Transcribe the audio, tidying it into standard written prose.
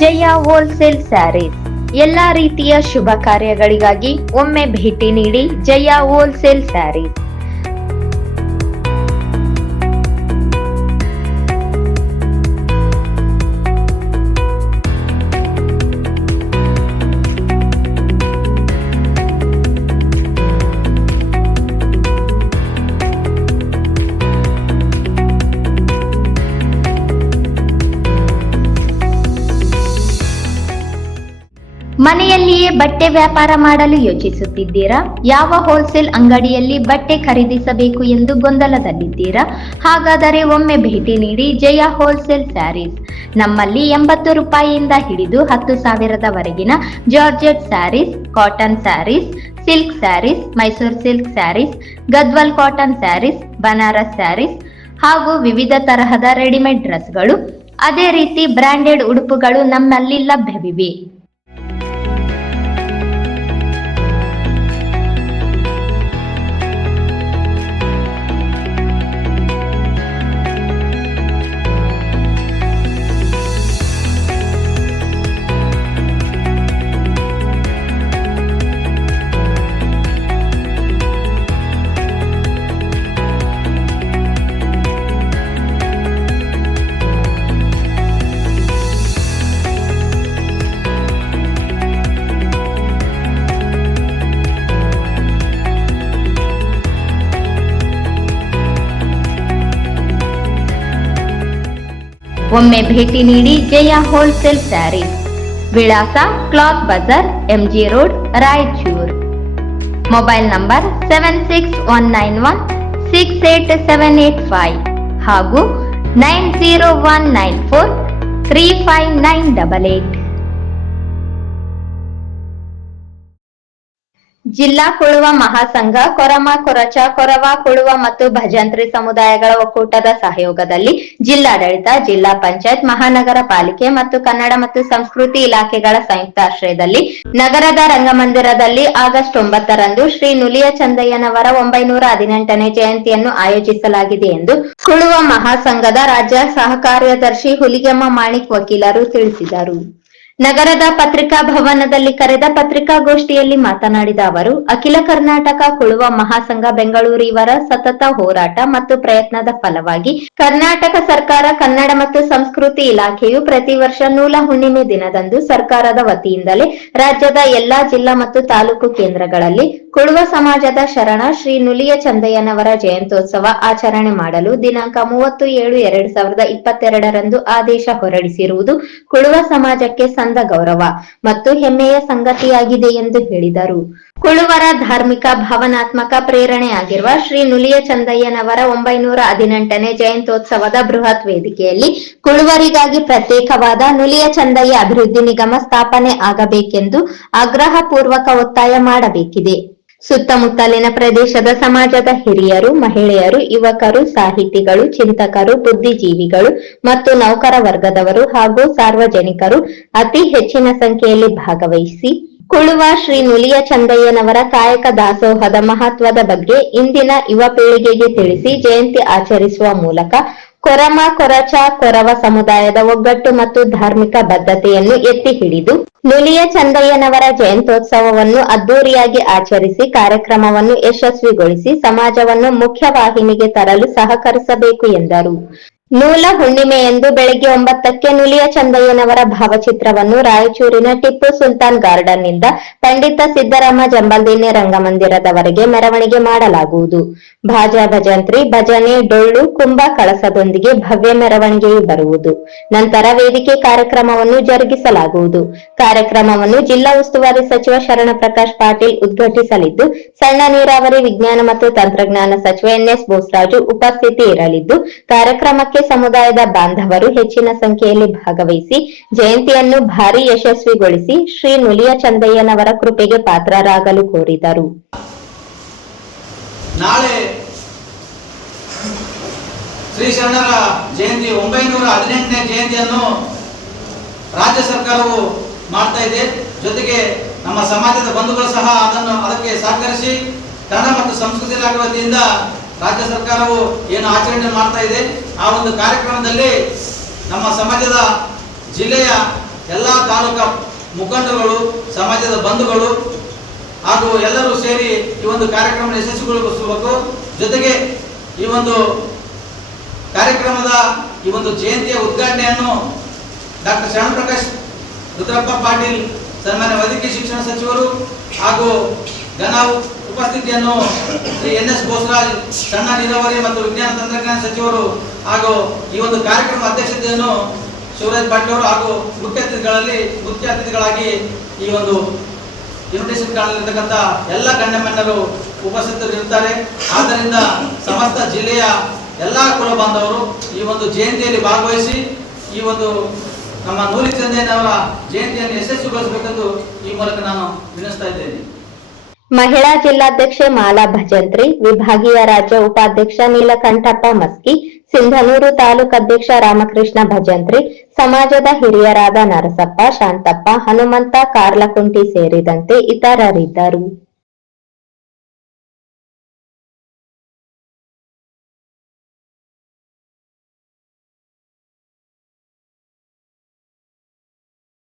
ಜಯ wholesale saris ಎಲ್ಲಾ ರೀತಿಯ ಶುಭ ಕಾರ್ಯಗಳಿಗಾಗಿ ಒಮ್ಮೆ ಭೇಟಿ ನೀಡಿ ಜಯ ಹೋಲ್ಸೇಲ್ ಸ್ಯಾರೀಸ್. ಮನೆಯಲ್ಲಿಯೇ ಬಟ್ಟೆ ವ್ಯಾಪಾರ ಮಾಡಲು ಯೋಚಿಸುತ್ತಿದ್ದೀರಾ? ಯಾವ ಹೋಲ್ಸೇಲ್ ಅಂಗಡಿಯಲ್ಲಿ ಬಟ್ಟೆ ಖರೀದಿಸಬೇಕು ಎಂದು ಗೊಂದಲದಲ್ಲಿದ್ದೀರಾ? ಹಾಗಾದರೆ ಒಮ್ಮೆ ಭೇಟಿ ನೀಡಿ ಜಯ ಹೋಲ್ಸೇಲ್ ಸ್ಯಾರೀಸ್. ನಮ್ಮಲ್ಲಿ 80 ರೂಪಾಯಿಯಿಂದ ಹಿಡಿದು 10,000ವರೆಗಿನ georgette saris, cotton saris, silk saris, Mysuru silk saris, Gadwal cotton saris, Banaras saris ಹಾಗೂ ವಿವಿಧ ತರಹದ ರೆಡಿಮೇಡ್ ಡ್ರೆಸ್ಗಳು, ಅದೇ ರೀತಿ ಬ್ರಾಂಡೆಡ್ ಉಡುಪುಗಳು ನಮ್ಮಲ್ಲಿ ಲಭ್ಯವಿವೆ. ಒಮ್ಮೆ ಭೇಟಿ ನೀಡಿ ಜಯ ಹೋಲ್ಸೇಲ್ ಸ್ಯಾರೀಸ್. ವಿಳಾಸ cloth Bazaar, MG road, Raichur. Mobile number 7619168785 ಹಾಗೂ 9019435988. ಜಿಲ್ಲಾ ಕುಳುವ ಮಹಾಸಂಘ, ಕೊರಮ, ಕೊರಚ, ಕೊರವ, ಕುಳುವ ಮತ್ತು ಭಜಂತ್ರಿ ಸಮುದಾಯಗಳ ಒಕ್ಕೂಟದ ಸಹಯೋಗದಲ್ಲಿ ಜಿಲ್ಲಾಡಳಿತ, ಜಿಲ್ಲಾ ಪಂಚಾಯತ್, ಮಹಾನಗರ ಪಾಲಿಕೆ ಮತ್ತು ಕನ್ನಡ ಮತ್ತು ಸಂಸ್ಕೃತಿ ಇಲಾಖೆಗಳ ಸಂಯುಕ್ತಾಶ್ರಯದಲ್ಲಿ ನಗರದ ರಂಗಮಂದಿರದಲ್ಲಿ ಆಗಸ್ಟ್ 9ರಂದು ಶ್ರೀ ನುಲಿಯ ಚಂದಯ್ಯನವರ 918ನೇ ಜಯಂತಿಯನ್ನು ಆಯೋಜಿಸಲಾಗಿದೆ ಎಂದು ಕುಳುವ ಮಹಾಸಂಘದ ರಾಜ್ಯ ಸಹಕಾರ್ಯದರ್ಶಿ ಹುಲಿಗೆಮ್ಮ ಮಾಣಿಕ್ ವಕೀಲರು ತಿಳಿಸಿದರು. ನಗರದ ಪತ್ರಿಕಾ ಭವನದಲ್ಲಿ ಕರೆದ ಪತ್ರಿಕಾಗೋಷ್ಠಿಯಲ್ಲಿ ಮಾತನಾಡಿದ ಅವರು, ಅಖಿಲ ಕರ್ನಾಟಕ ಕುಳುವ ಮಹಾಸಂಘ ಬೆಂಗಳೂರು ಇವರ ಸತತ ಹೋರಾಟ ಮತ್ತು ಪ್ರಯತ್ನದ ಫಲವಾಗಿ ಕರ್ನಾಟಕ ಸರ್ಕಾರ, ಕನ್ನಡ ಮತ್ತು ಸಂಸ್ಕೃತಿ ಇಲಾಖೆಯು ಪ್ರತಿ ವರ್ಷ ನೂಲ ಹುಣ್ಣಿಮೆ ದಿನದಂದು ಸರ್ಕಾರದ ವತಿಯಿಂದಲೇ ರಾಜ್ಯದ ಎಲ್ಲಾ ಜಿಲ್ಲಾ ಮತ್ತು ತಾಲೂಕು ಕೇಂದ್ರಗಳಲ್ಲಿ ಕುಳುವ ಸಮಾಜದ ಶರಣ ಶ್ರೀ ನುಲಿಯ ಚಂದಯ್ಯನವರ ಜಯಂತ್ಯೋತ್ಸವ ಆಚರಣೆ ಮಾಡಲು ದಿನಾಂಕ 30/7/2022ರಂದು ಆದೇಶ ಹೊರಡಿಸಿರುವುದು ಕುಳುವ ಸಮಾಜಕ್ಕೆ ಸಂದ ಗೌರವ ಮತ್ತು ಹೆಮ್ಮೆಯ ಸಂಗತಿಯಾಗಿದೆ ಎಂದು ಹೇಳಿದರು. ಕುಳುವರ ಧಾರ್ಮಿಕ, ಭಾವನಾತ್ಮಕ ಪ್ರೇರಣೆಯಾಗಿರುವ ಶ್ರೀ ನುಲಿಯ ಚಂದಯ್ಯನವರ 918ನೇ ಜಯಂತ್ಯೋತ್ಸವದ ಬೃಹತ್ ವೇದಿಕೆಯಲ್ಲಿ ಕುಳುವರಿಗಾಗಿ ಪ್ರತ್ಯೇಕವಾದ ನುಲಿಯ ಚಂದಯ್ಯ ಅಭಿವೃದ್ಧಿ ನಿಗಮ ಸ್ಥಾಪನೆ ಆಗಬೇಕೆಂದು ಆಗ್ರಹ ಪೂರ್ವಕ ಒತ್ತಾಯ ಮಾಡಬೇಕಿದೆ. ಸುತ್ತಮುತ್ತಲಿನ ಪ್ರದೇಶದ ಸಮಾಜದ ಹಿರಿಯರು, ಮಹಿಳೆಯರು, ಯುವಕರು, ಸಾಹಿತಿಗಳು, ಚಿಂತಕರು, ಬುದ್ಧಿಜೀವಿಗಳು ಮತ್ತು ನೌಕರ ವರ್ಗದವರು ಹಾಗೂ ಸಾರ್ವಜನಿಕರು ಅತಿ ಹೆಚ್ಚಿನ ಸಂಖ್ಯೆಯಲ್ಲಿ ಭಾಗವಹಿಸಿ ಕುಳುವ ಶ್ರೀ ನುಲಿಯ ಚಂದಯ್ಯನವರ ಕಾಯಕ ದಾಸೋಹದ ಮಹತ್ವದ ಬಗ್ಗೆ ಇಂದಿನ ಯುವ ಪೀಳಿಗೆಗೆ ತಿಳಿಸಿ ಜಯಂತಿ ಆಚರಿಸುವ ಮೂಲಕ ಕೊರಮ, ಕೊರಚ, ಕೊರವ ಸಮುದಾಯದ ಒಗ್ಗಟ್ಟು ಮತ್ತು ಧಾರ್ಮಿಕ ಬದ್ಧತೆಯನ್ನು ಎತ್ತಿ ಹಿಡಿದು ನುಲಿಯ ಚಂದಯ್ಯನವರ ಜಯಂತ್ಯೋತ್ಸವವನ್ನು ಅದ್ದೂರಿಯಾಗಿ ಆಚರಿಸಿ ಕಾರ್ಯಕ್ರಮವನ್ನು ಯಶಸ್ವಿಗೊಳಿಸಿ ಸಮಾಜವನ್ನು ಮುಖ್ಯವಾಹಿನಿಗೆ ತರಲು ಸಹಕರಿಸಬೇಕು ಎಂದರು. ನೂಲ ಹುಣ್ಣಿಮೆಯಂದು ಬೆಳಗ್ಗೆ 9ಕ್ಕೆ ನುಲಿಯ ಚಂದಯ್ಯನವರ ಭಾವಚಿತ್ರವನ್ನು ರಾಯಚೂರಿನ ಟಿಪ್ಪು ಸುಲ್ತಾನ್ ಗಾರ್ಡನ್ ನಿಂದ ಪಂಡಿತ ಸಿದ್ದರಾಮ ಜಂಬಲ್ದಿನ್ನೆ ರಂಗಮಂದಿರದವರೆಗೆ ಮೆರವಣಿಗೆ ಮಾಡಲಾಗುವುದು. ಭಾಜಾ ಭಜಂತ್ರಿ, ಭಜನೆ, ಡೊಳ್ಳು, ಕುಂಭ ಕಳಸದೊಂದಿಗೆ ಭವ್ಯ ಮೆರವಣಿಗೆಯು ಬರುವುದು. ನಂತರ ವೇದಿಕೆ ಕಾರ್ಯಕ್ರಮವನ್ನು ಜರುಗಿಸಲಾಗುವುದು. ಕಾರ್ಯಕ್ರಮವನ್ನು ಜಿಲ್ಲಾ ಉಸ್ತುವಾರಿ ಸಚಿವ ಶರಣಪ್ರಕಾಶ್ ಪಾಟೀಲ್ ಉದ್ಘಾಟಿಸಲಿದ್ದು, ಸಣ್ಣ ನೀರಾವರಿ, ವಿಜ್ಞಾನ ಮತ್ತು ತಂತ್ರಜ್ಞಾನ ಸಚಿವ NS ಬೋಸರಾಜು ಉಪಸ್ಥಿತಿ ಇರಲಿದ್ದು, ಕಾರ್ಯಕ್ರಮಕ್ಕೆ ಸಮುದಾಯದ ಬಾಂಧವರು ಹೆಚ್ಚಿನ ಸಂಖ್ಯೆಯಲ್ಲಿ ಭಾಗವಹಿಸಿ ಜಯಂತಿಯನ್ನು ಭಾರಿ ಯಶಸ್ವಿಗೊಳಿಸಿ ಶ್ರೀ ನುಲಿಯ ಚಂದಯ್ಯನವರ ಕೃಪೆಗೆ ಪಾತ್ರರಾಗಲು ಕೋರಿದರು. ನಾಳೆ ಶ್ರೀ ಶರಣರ ಜಯಂತಿ 918ನೇ ಜಯಂತಿಯನ್ನು ರಾಜ್ಯ ಸರ್ಕಾರವು ಮಾಡ್ತಾ ಇದೆ. ಜೊತೆಗೆ ನಮ್ಮ ಸಮಾಜದ ಬಂಧುಗಳು ಸಹ ಅದಕ್ಕೆ ಸಹಕರಿಸಿ ಕನ್ನಡ ಮತ್ತು ಸಂಸ್ಕೃತಿ ಇಲಾಖೆ ವತಿಯಿಂದ ರಾಜ್ಯ ಸರ್ಕಾರವು ಏನು ಆಚರಣೆ ಮಾಡ್ತಾ ಇದೆ ಆ ಒಂದು ಕಾರ್ಯಕ್ರಮದಲ್ಲಿ ನಮ್ಮ ಸಮಾಜದ ಜಿಲ್ಲೆಯ ಎಲ್ಲ ತಾಲೂಕಾ ಮುಖಂಡರುಗಳು, ಸಮಾಜದ ಬಂಧುಗಳು ಹಾಗೂ ಎಲ್ಲರೂ ಸೇರಿ ಈ ಒಂದು ಕಾರ್ಯಕ್ರಮ ಯಶಸ್ವಿಗೊಳಿಸಬೇಕು. ಜೊತೆಗೆ ಈ ಒಂದು ಕಾರ್ಯಕ್ರಮದ ಈ ಒಂದು ಜಯಂತಿಯ ಉದ್ಘಾಟನೆಯನ್ನು ಡಾಕ್ಟರ್ ಶರಣಪ್ರಕಾಶ್ ರುದ್ರಪ್ಪ ಪಾಟೀಲ್ ಸನ್ಮಾನ್ಯ ವೈದ್ಯಕೀಯ ಶಿಕ್ಷಣ ಸಚಿವರು ಹಾಗೂ ಘನ ಉಪಸ್ಥಿತಿಯನ್ನು ಶ್ರೀ ಎನ್.ಎಸ್. ಬೋಸರಾಜ್ ಸಣ್ಣ ನೀರಾವರಿ ಮತ್ತು ವಿಜ್ಞಾನ ತಂತ್ರಜ್ಞಾನ ಸಚಿವರು ಹಾಗೂ ಈ ಒಂದು ಕಾರ್ಯಕ್ರಮ ಅಧ್ಯಕ್ಷತೆಯನ್ನು ಶಿವರಾಜ್ ಪಾಟೀಲ್ ಅವರು ಹಾಗೂ ಮುಖ್ಯ ಅತಿಥಿಗಳಾಗಿ ಈ ಒಂದು ಇನ್ವಿಟೇಷನ್ ಕಾಣಲಿರ್ತಕ್ಕಂಥ ಎಲ್ಲ ಗಣ್ಯಮಾನ್ಯರು ಉಪಸ್ಥಿತರಿರುತ್ತಾರೆ. ಆದ್ದರಿಂದ ಸಮಸ್ತ ಜಿಲ್ಲೆಯ ಎಲ್ಲ ಕುಲ ಬಾಂಧವರು ಈ ಒಂದು ಜಯಂತಿಯಲ್ಲಿ ಭಾಗವಹಿಸಿ ಈ ಒಂದು ನಮ್ಮ ನೂಲಿ ಚಂದಯ್ಯನವರ ಜಯಂತಿಯನ್ನು ಯಶಸ್ವಿಗೊಳಿಸಬೇಕೆಂದು ಈ ಮೂಲಕ ನಾನು ವಿನಿಸ್ತಾ ಇದ್ದೇನೆ. ಮಹಿಳಾ ಜಿಲ್ಲಾಧ್ಯಕ್ಷೆ ಮಾಲಾ ಭಜಂತ್ರಿ, ವಿಭಾಗೀಯ ರಾಜ್ಯ ಉಪಾಧ್ಯಕ್ಷ ನೀಲಕಂಠಪ್ಪ ಮಸ್ಕಿ, ಸಿಂಧನೂರು ತಾಲೂಕು ಅಧ್ಯಕ್ಷ ರಾಮಕೃಷ್ಣ ಭಜಂತ್ರಿ, ಸಮಾಜದ ಹಿರಿಯರಾದ ನರಸಪ್ಪ, ಶಾಂತಪ್ಪ, ಹನುಮಂತ, ಕಾರ್ಲಕುಂಟಿ ಸೇರಿದಂತೆ ಇತರರಿದ್ದರು.